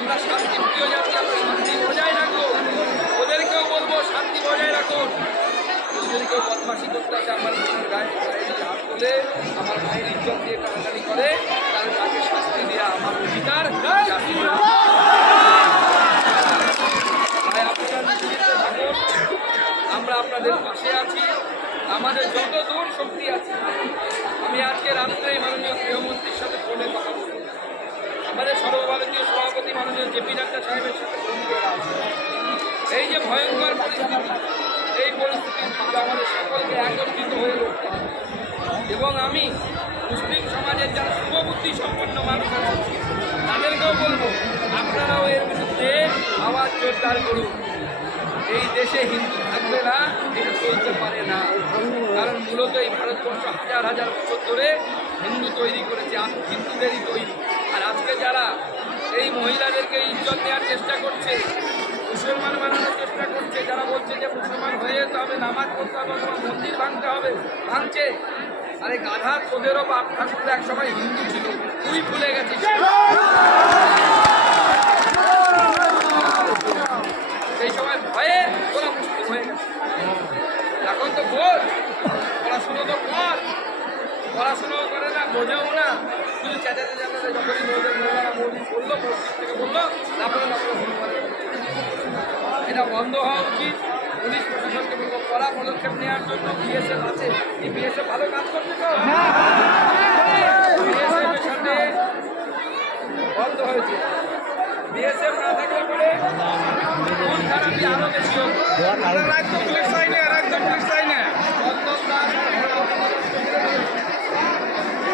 আমরা শান্তিপ্রিয় জাতি, আমরা শান্তি বজায় রাখবো। ওদেরকেও বলবো শান্তি বজায় রাখুন। যদি কেউ বদমাশি করতে আসে, আমার বোনের গায়ে হাত তুলে আমার ভাইয়ের ইজ্জত দিয়ে টানাটানি করে, তাহলে তাকে শাস্তি দেওয়া আমার অধিকার। আমরা আপনাদের পাশে আছি, আমাদের যত দূর শক্তি আছে। আমি আজকে রাত্রে মাননীয় গৃহমন্ত্রীর সাথে ফোনে কথা বলব, আমাদের সর্বভারতীয় সভাপতি মাননীয় জেপি নাড্ডা সাহেবের সাথে ফোন করে আছে। এই যে ভয়ঙ্কর পরিস্থিতি, এই পরিস্থিতির মধ্যে আমাদের সকলকে একত্রিত হয়ে লড়তে হবে। এবং আমি মুসলিম সমাজের যারা শুভবুদ্ধি সম্পন্ন মানুষ আছে তাদেরকেও বলবো, আপনারাও এর বিরুদ্ধে আওয়াজ জোরদার করুন। এই দেশে হিন্দু থাকবে না, এটা চলতে পারে না। কারণ মূলত এই ভারতবর্ষ হাজার হাজার বছর ধরে হিন্দু তৈরি করেছে, হিন্দুদেরই তৈরি। আর আজকে যারা এই মহিলাদেরকে ইজ্জত দেওয়ার চেষ্টা করছে, মুসলমান বানানোর চেষ্টা করছে, যারা বলছে যে মুসলমান হয়ে যেতে হবে, নামাজ পড়তে হবে, মন্দির ভাঙতে হবে, ভাঙছে। আরে গাধা, তোদেরও বাপ ঠাকুররা এক সময় হিন্দু ছিল, তুই ভুলে গেছিস। সেই সময় ভয়ে তোরা মুসলিম হয়ে গেছে। এখন তো বোঝ, পড়াশুনো তো কর, পড়াশুনোও করে না, বোঝেও না, শুধু চেঁচাতে চেঁচাতে যখনই মহিলারা মৌলিক বললো, মসজিদ থেকে বললো, তারপরে এটা বন্ধ হওয়া উচিত। পুলিশ প্রশাসনকে বলবো কড়া পদক্ষেপ নেওয়ার জন্য। বিএসএফ আছে, এই বিএসএফ ভালো কাজ করছে তো, বিএসএফের সাথে বন্ধ হয়েছে। বিএসএফ না থাকলে পরে খুন খারাপি আরো বেশি হবে। রাজ্য পুলিশ চাই না, রাজ্য পুলিশ চাই না।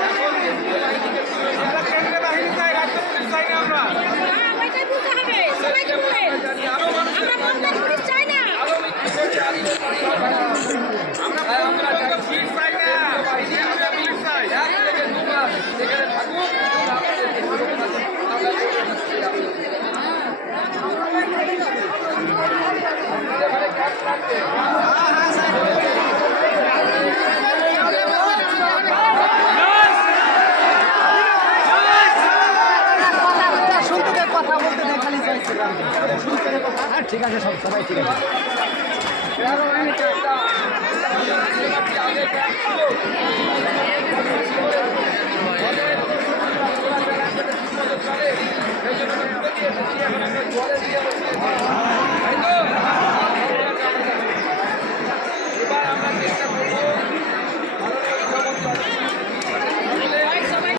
এখন কেন্দ্রীয় বাহিনীকে কেন্দ্রীয় বাহিনী চাই, রাজ্য পুলিশ চাই না। আমরা আরো মানুষ চাই না, আরো মৃত্যু করছে, আমরা পুলিশ চাই না, বাহিনী আমরা পুলিশ চাই। এক থেকে দুবার সেখানে থাকুক, ঠিক আছে, সবাই ঠিক আছে। জলে দিয়ে